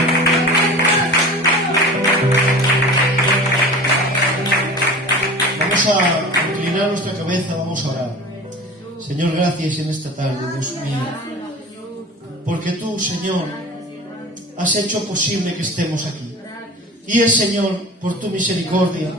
Vamos a inclinar nuestra cabeza, vamos a orar. Señor, gracias en esta tarde, Dios mío, porque tú, Señor, has hecho posible que estemos aquí. Y es, Señor, por tu misericordia,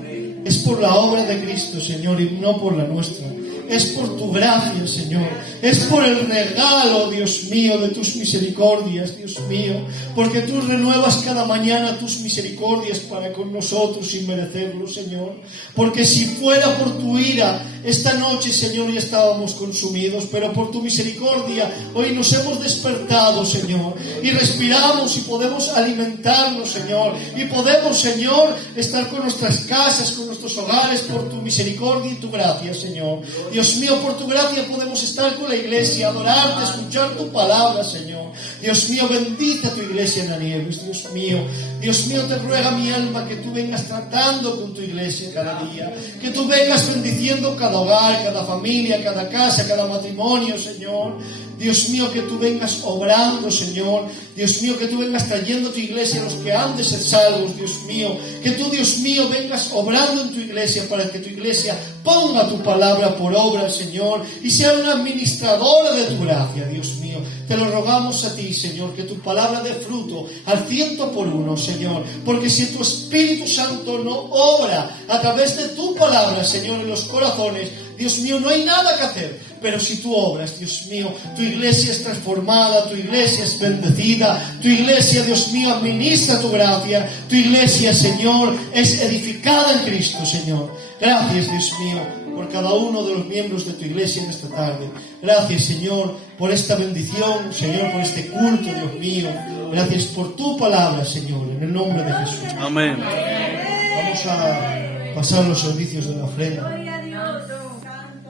es por la obra de Cristo, Señor, y no por la nuestra. Es por tu gracia, Señor. Es por el regalo, Dios mío, de tus misericordias, Dios mío. Porque tú renuevas cada mañana tus misericordias para con nosotros sin merecerlo, Señor. Porque si fuera por tu ira, esta noche, Señor, ya estábamos consumidos. Pero por tu misericordia, hoy nos hemos despertado, Señor. Y respiramos y podemos alimentarnos, Señor. Y podemos, Señor, estar con nuestras casas, con nuestros hogares, por tu misericordia y tu gracia, Señor. Dios mío, por tu gracia podemos estar con la iglesia, adorarte, escuchar tu palabra, Señor. Dios mío, bendice a tu iglesia en Anieves, Dios mío. Dios mío, te ruega mi alma que tú vengas tratando con tu iglesia cada día. Que tú vengas bendiciendo cada hogar, cada familia, cada casa, cada matrimonio, Señor. Dios mío, que tú vengas obrando, Señor. Dios mío, que tú vengas trayendo a tu iglesia a los que han de ser salvos, Dios mío. Que tú, Dios mío, vengas obrando en tu iglesia para que tu iglesia ponga tu palabra por obra, Señor, y sea una administradora de tu gracia, Dios mío. Te lo rogamos a ti, Señor, que tu palabra dé fruto al 100%, Señor. Porque si tu Espíritu Santo no obra a través de tu palabra, Señor, en los corazones, Dios mío, no hay nada que hacer. Pero si tú obras, Dios mío, tu iglesia es transformada, tu iglesia es bendecida, tu iglesia, Dios mío, administra tu gracia, tu iglesia, Señor, es edificada en Cristo, Señor. Gracias, Dios mío, por cada uno de los miembros de tu iglesia en esta tarde. Gracias, Señor, por esta bendición, Señor, por este culto, Dios mío. Gracias por tu palabra, Señor, en el nombre de Jesús. Amén. Vamos a pasar los servicios de la ofrenda.